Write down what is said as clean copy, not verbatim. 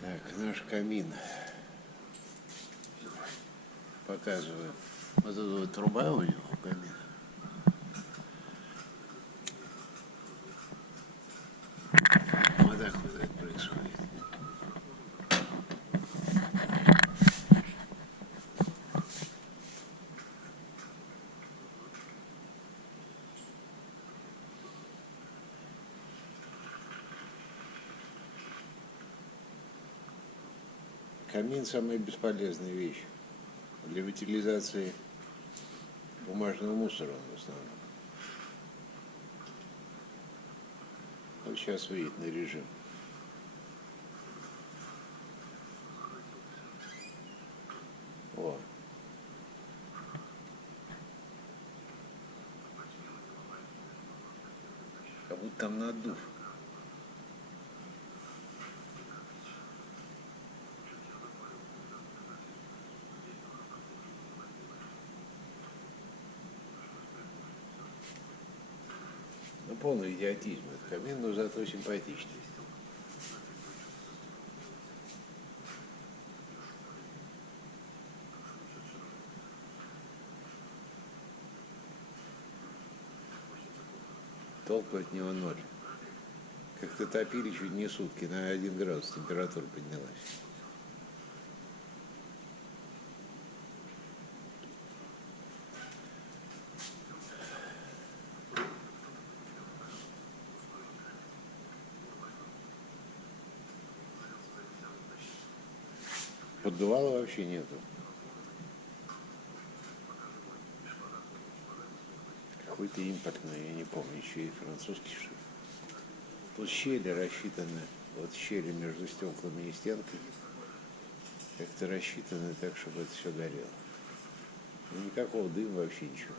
Так, наш камин. Показываю. Вот эта вот труба у него, камин. Вот так вот это происходит. Камин – самая бесполезная вещь для утилизации бумажного мусора в основном. Вот сейчас выйдет на режим. О. Как будто там надув. Ну, полный идиотизм этот камин, но зато симпатичный. Толку от него ноль. Как-то топили чуть не сутки, на 1 градус температура поднялась. Поддувала вообще нету. Какой-то импортный, я не помню, еще и французский, что ли. Тут щели рассчитаны, вот щели между стеклами и стенкой, как-то рассчитаны так, чтобы это все горело. И никакого дыма вообще ничего.